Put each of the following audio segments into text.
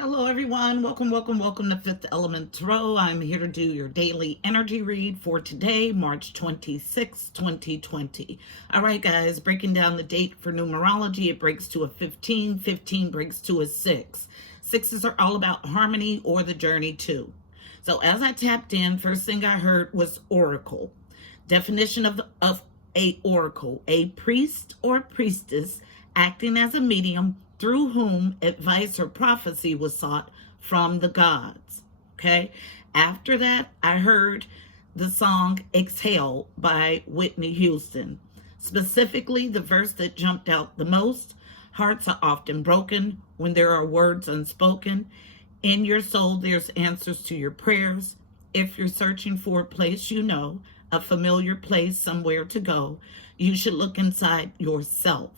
Hello, everyone. Welcome to Fifth Element Tarot. I'm here to do your daily energy read for today, March 26, 2020. All right, guys, breaking down the date for numerology, it breaks to a 15, 15 breaks to a 6. Sixes are all about harmony or the journey too. So as I tapped in, first thing I heard was oracle. Definition of a oracle, a priest or priestess acting as a medium through whom advice or prophecy was sought from the gods. Okay. After that, I heard the song Exhale by Whitney Houston. Specifically, the verse that jumped out the most: hearts are often broken when there are words unspoken. In your soul, there's answers to your prayers. If you're searching for a place you know, a familiar place, somewhere to go, you should look inside yourself.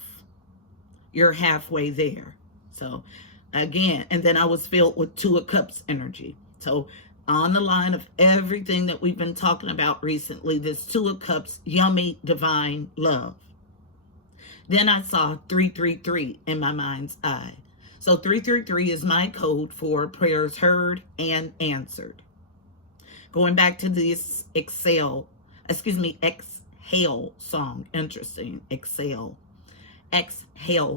You're halfway there. So again, and then I was filled with Two of Cups energy. So on the line of everything that we've been talking about recently, this Two of Cups, yummy, divine love. Then I saw 333 in my mind's eye. So 333 is my code for prayers heard and answered. Going back to this exhale song. Interesting. Exhale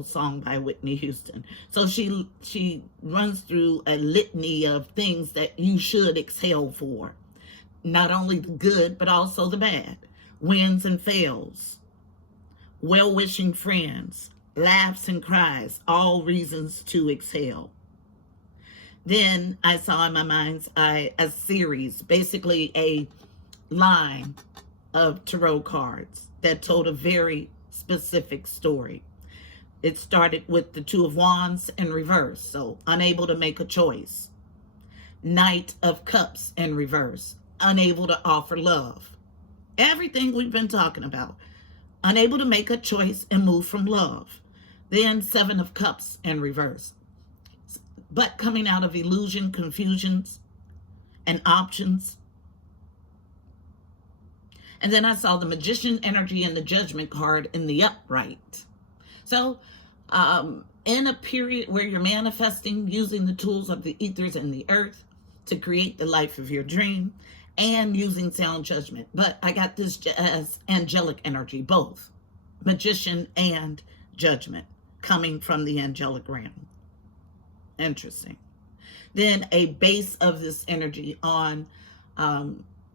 song by Whitney Houston. So she runs through a litany of things that you should exhale for. Not only the good, but also the bad. Wins and fails. Well-wishing friends. Laughs and cries. All reasons to exhale. Then I saw in my mind's eye a series, basically a line of tarot cards that told a very specific story. It started with the Two of Wands in reverse, so unable to make a choice. Knight of Cups in reverse, unable to offer love. Everything we've been talking about. Unable to make a choice and move from love. Then Seven of Cups in reverse. But coming out of illusion, confusions, and options. And then I saw the Magician energy and the Judgment card in the upright. So in a period where you're manifesting using the tools of the ethers and the earth to create the life of your dream, and using sound judgment. But I got this as angelic energy, both Magician and Judgment, coming from the Angelic Realm. Interesting. Then a base of this energy on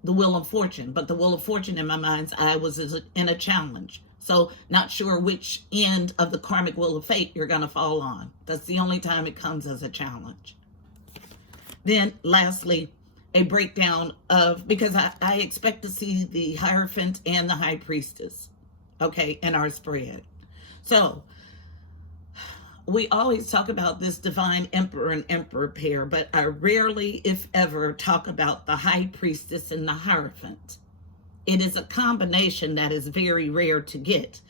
the Wheel of Fortune, but the Wheel of Fortune in my mind's eye was in a challenge. So not sure which end of the karmic wheel of fate you're going to fall on. That's the only time it comes as a challenge. Then lastly, a breakdown of, because I expect to see the Hierophant and the High Priestess, okay, in our spread. So we always talk about this divine emperor and emperor pair, but I rarely, if ever, talk about the High Priestess and the Hierophant. It is a combination that is very rare to get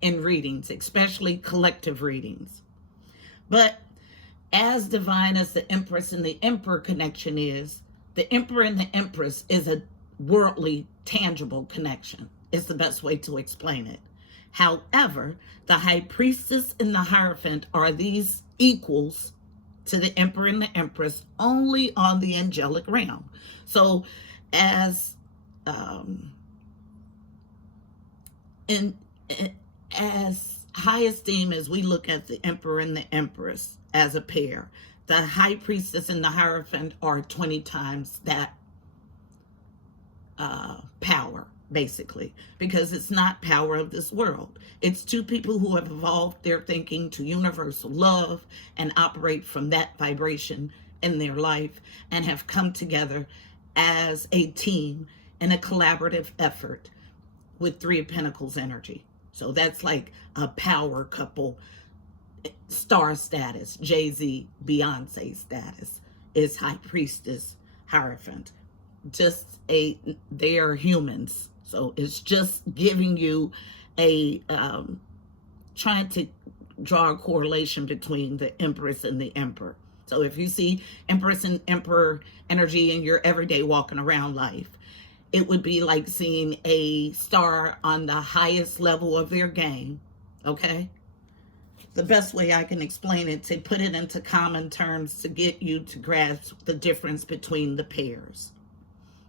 in readings, especially collective readings. But as divine as the Empress and the Emperor connection is, the Emperor and the Empress is a worldly, tangible connection. It's the best way to explain it. However, the High Priestess and the Hierophant are these equals to the Emperor and the Empress only on the angelic realm. So as as high esteem as we look at the Emperor and the Empress as a pair, the High Priestess and the Hierophant are 20 times that power, basically, because it's not power of this world. It's two people who have evolved their thinking to universal love and operate from that vibration in their life and have come together as a team in a collaborative effort with Three of Pentacles energy. So that's like a power couple, star status. Jay-Z, Beyonce status is High Priestess, Hierophant. They are humans. So it's just giving you a, trying to draw a correlation between the Empress and the Emperor. So if you see Empress and Emperor energy in your everyday walking around life, it would be like seeing a star on the highest level of their game, okay? the best way I can explain it, to put it into common terms to get you to grasp the difference between the pairs.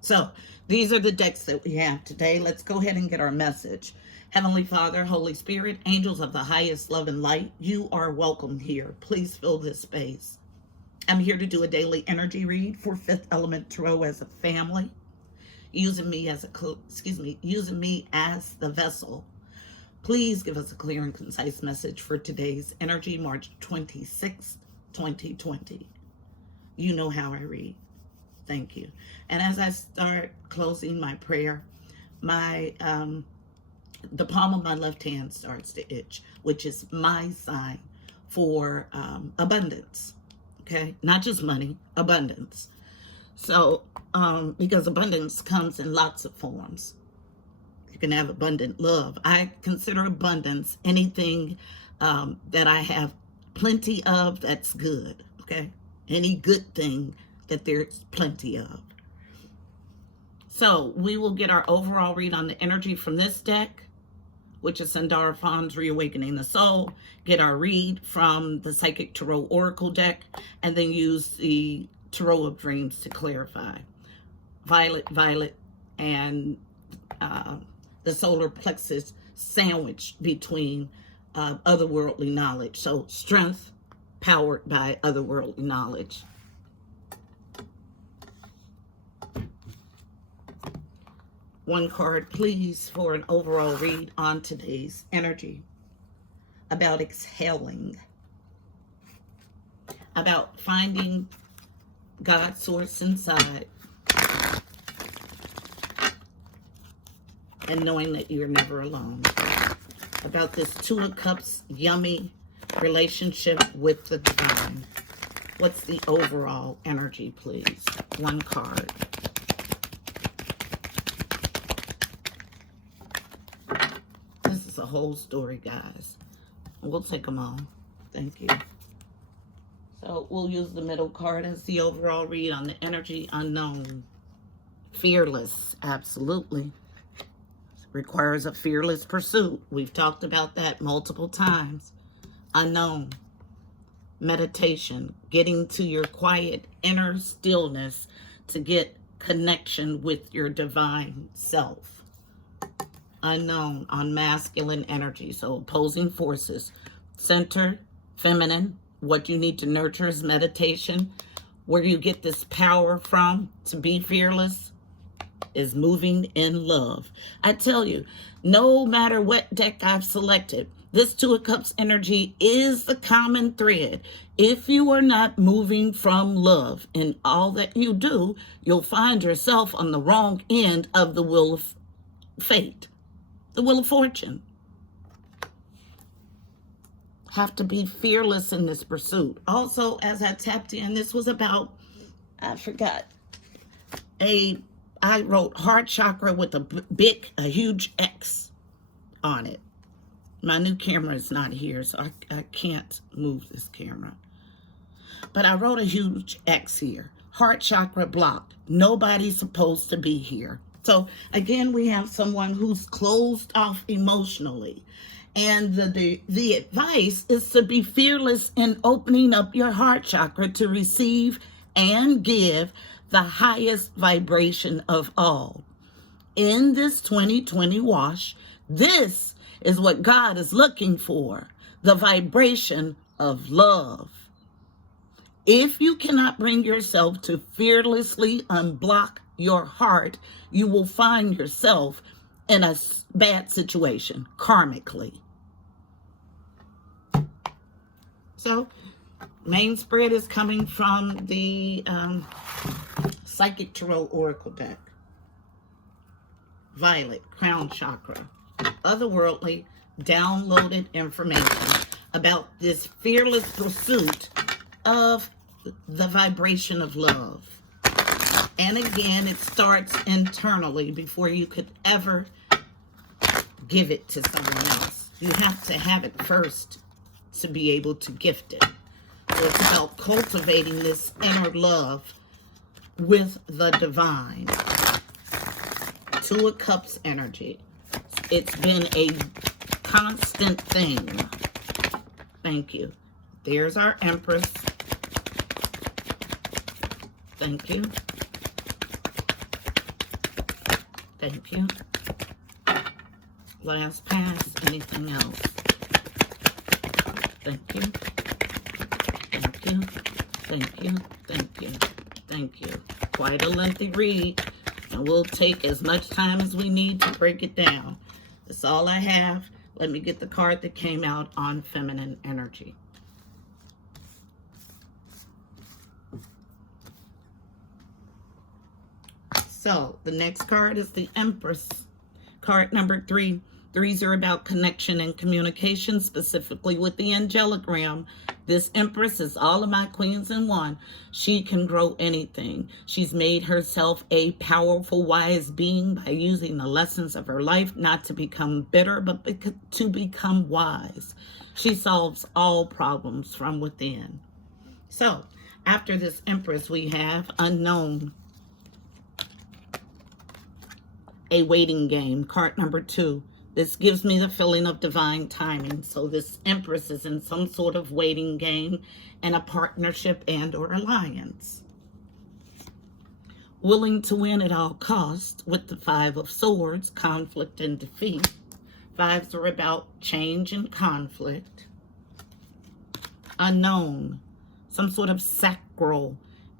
So these are the decks that we have today. Let's go ahead and get our message. Heavenly Father, Holy Spirit, angels of the highest love and light, you are welcome here. Please fill this space. I'm here to do a daily energy read for Fifth Element Tarot as a family, using me as the vessel. Please give us a clear and concise message for today's energy, March 26th, 2020. You know how I read. Thank you. And as I start closing my prayer, my the palm of my left hand starts to itch, which is my sign for abundance. Okay, not just money, abundance. So, because abundance comes in lots of forms. You can have abundant love. I consider abundance anything that I have plenty of that's good. Okay, any good thing that there's plenty of. So we will get our overall read on the energy from this deck, which is Sandara Fawn's Reawakening the Soul. Get our read from the Psychic Tarot Oracle deck, and then use the Tarot of Dreams to clarify. Violet, and the solar plexus sandwiched between otherworldly knowledge. So strength powered by otherworldly knowledge. One card, please, for an overall read on today's energy. About exhaling. About finding God's source inside. And knowing that you're never alone. About this Two of Cups, yummy relationship with the divine. What's the overall energy, please? One card. A whole story, guys. We'll take them all. Thank you. So we'll use the middle card as the overall read on the energy. Unknown. Fearless. Absolutely. Requires a fearless pursuit. We've talked about that multiple times. Unknown. Meditation. Getting to your quiet inner stillness to get connection with your divine self. Unknown on masculine energy, so opposing forces. Center, feminine. What you need to nurture is meditation. Where you get this power from to be fearless is moving in love. I tell you, no matter what deck I've selected, this Two of Cups energy is the common thread. If you are not moving from love in all that you do, you'll find yourself on the wrong end of the wheel of fate. The Wheel of Fortune. Have to be fearless in this pursuit. Also, as I tapped in, this was about, I forgot, I wrote heart chakra with a huge X on it. My new camera is not here, so I can't move this camera. But I wrote a huge X here. Heart chakra blocked. Nobody's supposed to be here. So again, we have someone who's closed off emotionally. And the advice is to be fearless in opening up your heart chakra to receive and give the highest vibration of all. In this 2020 wash, this is what God is looking for, the vibration of love. If you cannot bring yourself to fearlessly unblock your heart, you will find yourself in a bad situation, karmically. So, main spread is coming from the Psychic Tarot Oracle deck. Violet, crown chakra. Otherworldly, downloaded information about this fearless pursuit of the vibration of love. And again, it starts internally before you could ever give it to someone else. You have to have it first to be able to gift it. So it's about cultivating this inner love with the divine. Two of Cups energy. It's been a constant thing. Thank you. There's our Empress. Thank you. Thank you. Last pass. Anything else? Thank you. Thank you. Thank you. Thank you. Thank you. Quite a lengthy read, and we'll take as much time as we need to break it down. That's all I have. Let me get the card that came out on feminine energy. So the next card is the Empress. Card number 3. Threes are about connection and communication, specifically with the angelic realm. This Empress is all of my queens in one. She can grow anything. She's made herself a powerful, wise being by using the lessons of her life, not to become bitter, but to become wise. She solves all problems from within. So after this Empress, we have Unknown. A waiting game, card number 2. This gives me the feeling of divine timing. So this Empress is in some sort of waiting game and a partnership and or alliance. Willing to win at all costs with the 5 of Swords, conflict and defeat. 5s are about change and conflict. Unknown, some sort of sacral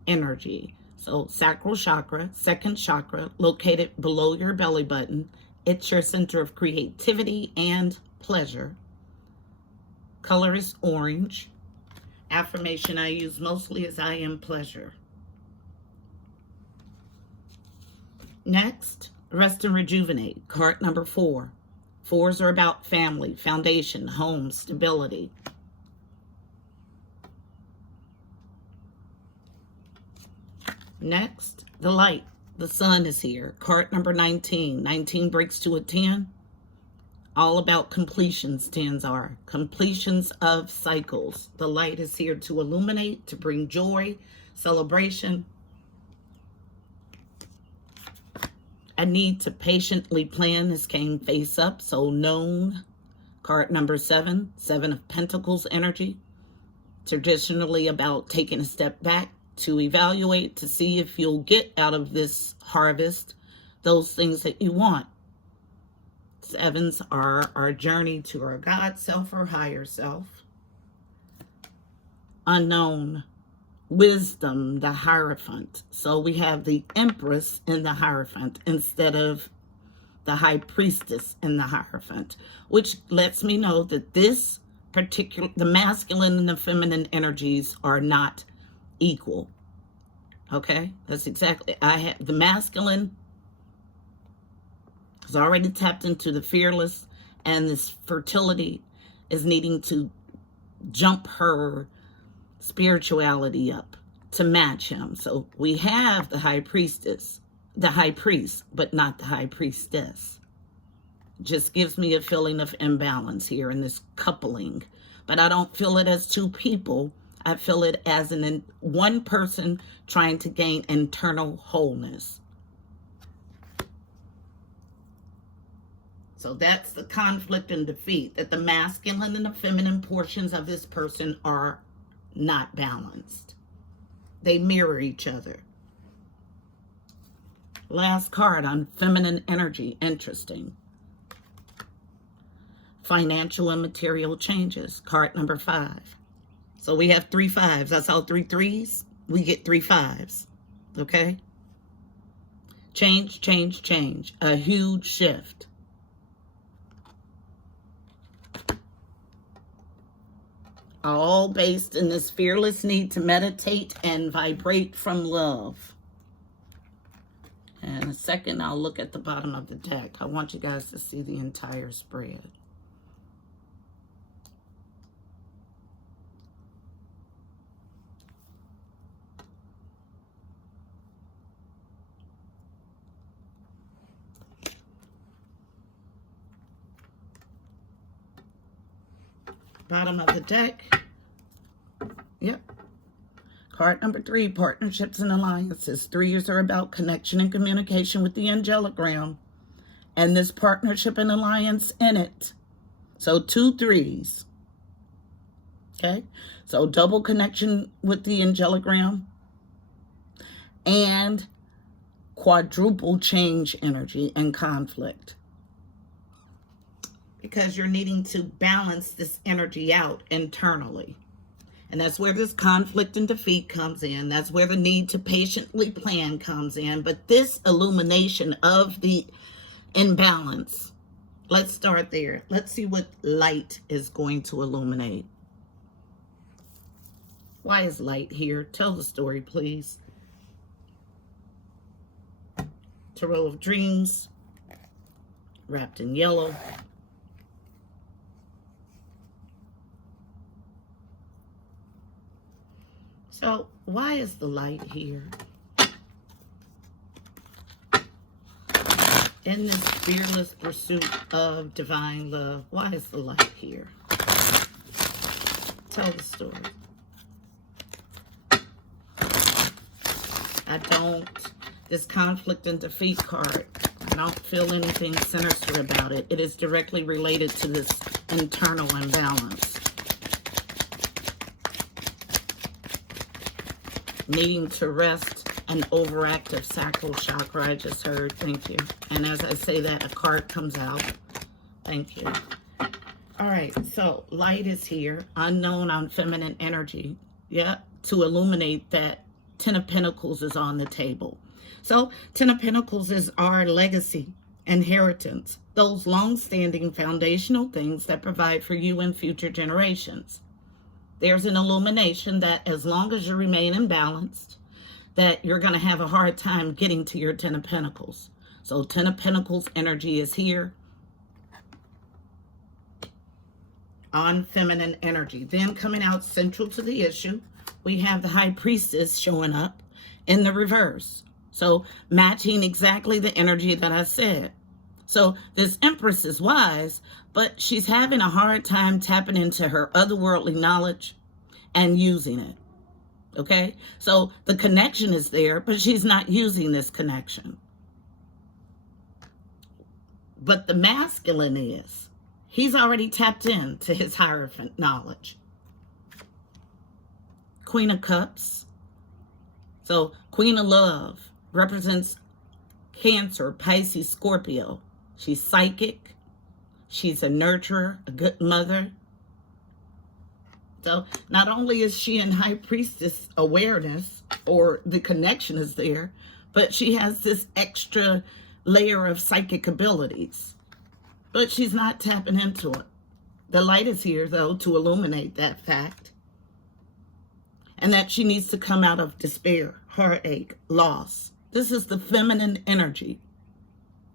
energy. So sacral chakra, second chakra, located below your belly button. It's your center of creativity and pleasure. Color is orange. Affirmation I use mostly is I am pleasure. Next, rest and rejuvenate. Card number 4. 4s are about family, foundation, home, stability. Next, the light. The sun is here. Card number 19. 19 breaks to a 10. All about completions, 10s are. Completions of cycles. The light is here to illuminate, to bring joy, celebration. A need to patiently plan. This came face up, so known. Card number 7. 7 of Pentacles energy. Traditionally about taking a step back, to evaluate, to see if you'll get out of this harvest those things that you want. 7s are our journey to our God self or higher self. Unknown, wisdom, the Hierophant. So we have the Empress in the Hierophant instead of the High Priestess in the Hierophant, which lets me know that this particular, the masculine and the feminine energies are not equal. Okay, that's exactly, I have the masculine has already tapped into the fearless, and this fertility is needing to jump her spirituality up to match him. So we have the High Priestess, the High Priest, but not the High Priestess. Just gives me a feeling of imbalance here in this coupling, but I don't feel it as two people. I feel it as one person trying to gain internal wholeness. So that's the conflict and defeat, that the masculine and the feminine portions of this person are not balanced. They mirror each other. Last card on feminine energy, interesting. Financial and material changes, card number 5. So we have 3 5s. I saw 3 3s. We get 3 5s. Okay? Change, change, change. A huge shift. All based in this fearless need to meditate and vibrate from love. And in a second, I'll look at the bottom of the deck. I want you guys to see the entire spread. Bottom of the deck. Yep. Card number 3, partnerships and alliances. 3s are about connection and communication with the angelic realm. And this partnership and alliance in it. So 2 3s. Okay, so double connection with the angelic realm and quadruple change energy and conflict, because you're needing to balance this energy out internally. And that's where this conflict and defeat comes in. That's where the need to patiently plan comes in. But this illumination of the imbalance, let's start there. Let's see what light is going to illuminate. Why is light here? Tell the story, please. Tarot of Dreams, wrapped in yellow. So, why is the light here? In this fearless pursuit of divine love, why is the light here? Tell the story. This conflict and defeat card, I don't feel anything sinister about it. It is directly related to this internal imbalance. Needing to rest, an overactive sacral chakra, I just heard. Thank you. And as I say that, a card comes out. Thank you. All right, so light is here. Unknown on feminine energy. Yeah, to illuminate that 10 of Pentacles is on the table. So 10 of Pentacles is our legacy, inheritance, those long-standing foundational things that provide for you and future generations. There's an illumination that as long as you remain imbalanced, that you're going to have a hard time getting to your 10 of Pentacles. So 10 of Pentacles energy is here on feminine energy. Then coming out central to the issue, we have the High Priestess showing up in the reverse. So matching exactly the energy that I said. So this Empress is wise, but she's having a hard time tapping into her otherworldly knowledge and using it. Okay? So the connection is there, but she's not using this connection. But the masculine is. He's already tapped into his Hierophant knowledge. Queen of Cups. So Queen of Love represents Cancer, Pisces, Scorpio. She's psychic. She's a nurturer, a good mother. So not only is she in High Priestess awareness, or the connection is there, but she has this extra layer of psychic abilities. But she's not tapping into it. The light is here, though, to illuminate that fact. And that she needs to come out of despair, heartache, loss. This is the feminine energy.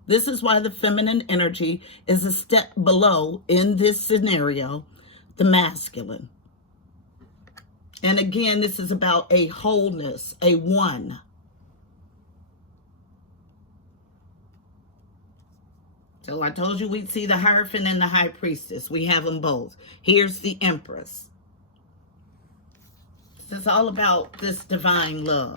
This is why the feminine energy is a step below, in this scenario, the masculine. And again, this is about a wholeness, a one. So I told you we'd see the Hierophant and the High Priestess. We have them both. Here's the Empress. This is all about this divine love.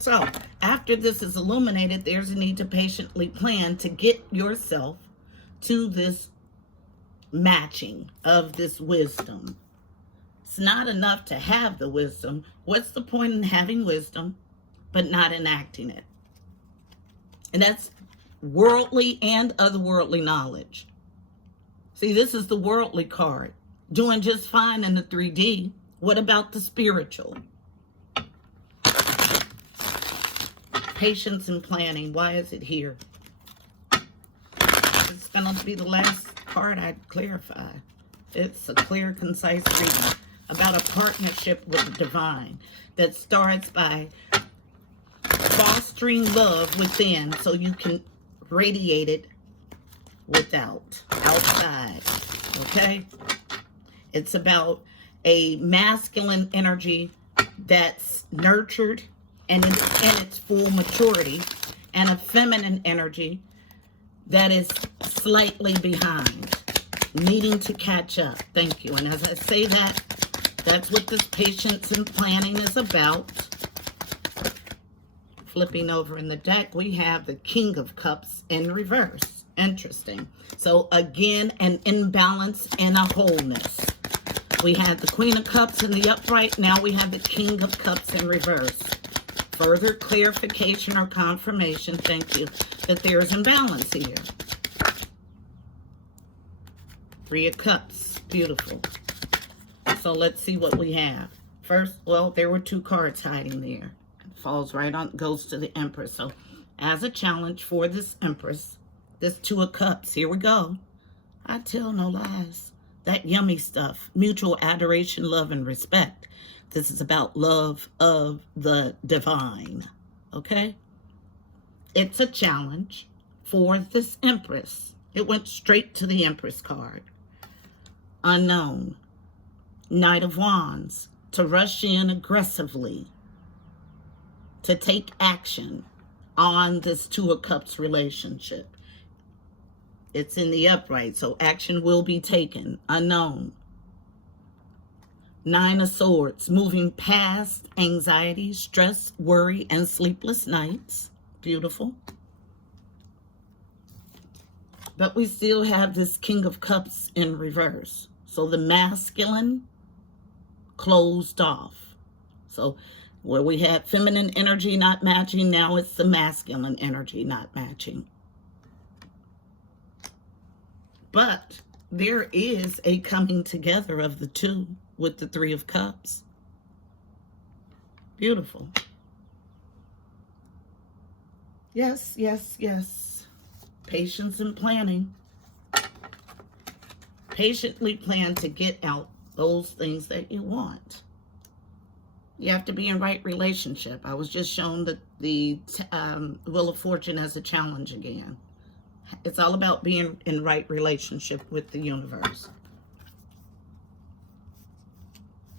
So, after this is illuminated, there's a need to patiently plan to get yourself to this matching of this wisdom. It's not enough to have the wisdom. What's the point in having wisdom, but not enacting it? And that's worldly and otherworldly knowledge. See, this is the worldly card. Doing just fine in the 3D. What about the spiritual? Patience and planning. Why is it here? It's going to be the last card I clarify. It's a clear, concise reading about a partnership with the divine that starts by fostering love within so you can radiate it outside. Okay? It's about a masculine energy that's nurtured and in its full maturity, and a feminine energy that is slightly behind, needing to catch up. Thank you. And as I say that, that's what this patience and planning is about. flipping over in the deck, we have the King of Cups in reverse. Interesting. So again, an imbalance and a wholeness. We had the Queen of Cups in the upright. Now we have the King of Cups in reverse. Further clarification or confirmation, thank you, that there is imbalance here. Three of Cups. Beautiful. So let's see what we have. First, well, there were two cards hiding there. It falls right on, goes to the Empress. So as a challenge for this Empress, this Two of Cups, here we go. I tell no lies. That yummy stuff, mutual adoration, love, and respect. This is about love of the divine, okay? It's a challenge for this Empress. It went straight to the Empress card. Unknown. Knight of Wands. To rush in aggressively. To take action on this Two of Cups relationship. It's in the upright, so action will be taken. Unknown. Nine of Swords, moving past anxiety, stress, worry, and sleepless nights. Beautiful. But we still have this King of Cups in reverse. So the masculine closed off. So where we had feminine energy not matching, now it's the masculine energy not matching. But there is a coming together of the two with the Three of Cups. Beautiful. Yes, yes, yes. Patience and planning. Patiently plan to get out those things that you want. You have to be in right relationship. I was just shown the Wheel of Fortune as a challenge again. It's all about being in right relationship with the universe.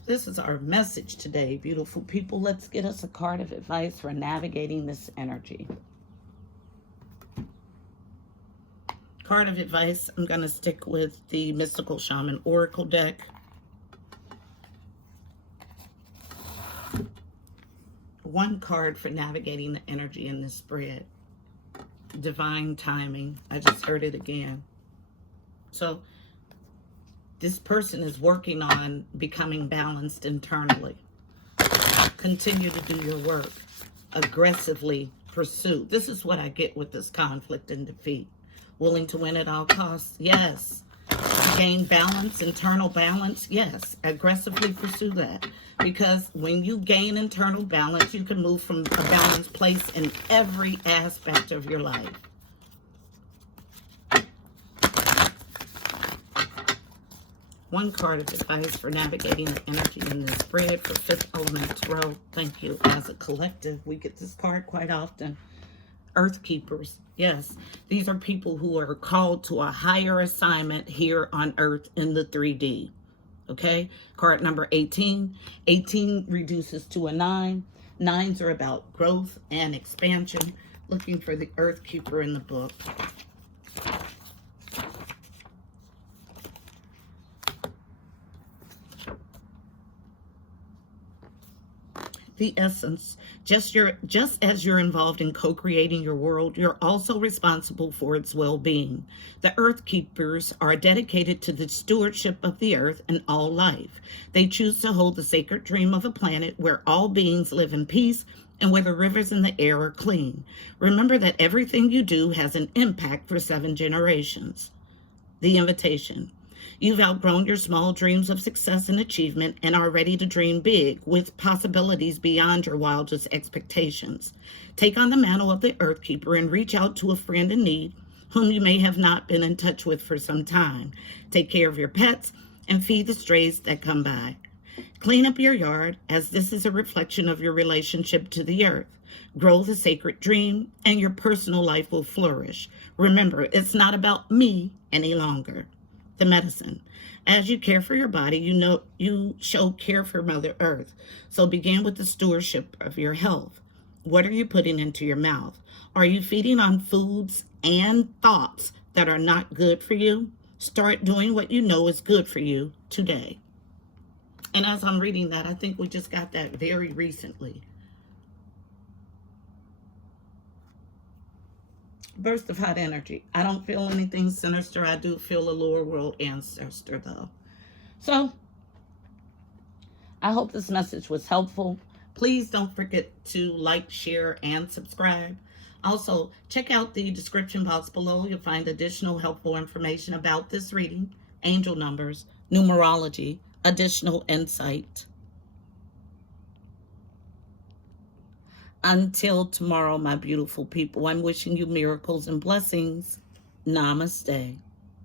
This is our message today, beautiful people. Let's get us a card of advice for navigating this energy. Card of advice, I'm going to stick with the Mystical Shaman Oracle deck. One card for navigating the energy in this spread. Divine timing. I just heard it again. So this person is working on becoming balanced internally. Continue to do your work. Aggressively pursue. This is what I get with this conflict and defeat. Willing to win at all costs? Yes. Gain balance, internal balance? Yes. Aggressively pursue that. Because when you gain internal balance, you can move from a balanced place in every aspect of your life. One card of advice for navigating the energy in this spread for Fifth Element Tarot. Thank you. As a collective, we get this card quite often. Earth Keepers. Yes, these are people who are called to a higher assignment here on Earth in the 3D. Okay, card number 18. 18 reduces to a 9. 9s are about growth and expansion. Looking for the Earth Keeper in the book. The essence, just as you're involved in co-creating your world, you're also responsible for its well-being. The Earth Keepers are dedicated to the stewardship of the earth and all life. They choose to hold the sacred dream of a planet where all beings live in peace and where the rivers and the air are clean. Remember that everything you do has an impact for 7 generations. The invitation. You've outgrown your small dreams of success and achievement and are ready to dream big with possibilities beyond your wildest expectations. Take on the mantle of the Earth Keeper and reach out to a friend in need whom you may have not been in touch with for some time. Take care of your pets and feed the strays that come by. Clean up your yard, as this is a reflection of your relationship to the earth. Grow the sacred dream and your personal life will flourish. Remember, it's not about me any longer. The medicine. As you care for your body, you show care for Mother Earth. So begin with the stewardship of your health. What are you putting into your mouth? Are you feeding on foods and thoughts that are not good for you? Start doing what you know is good for you today. And as I'm reading that, I think we just got that very recently. burst of hot energy. I don't feel anything sinister. I do feel a lower world ancestor, though. So, I hope this message was helpful. Please don't forget to like, share, and subscribe. Also, check out the description box below. You'll find additional helpful information about this reading, angel numbers, numerology, additional insight. Until tomorrow, my beautiful people, I'm wishing you miracles and blessings. Namaste.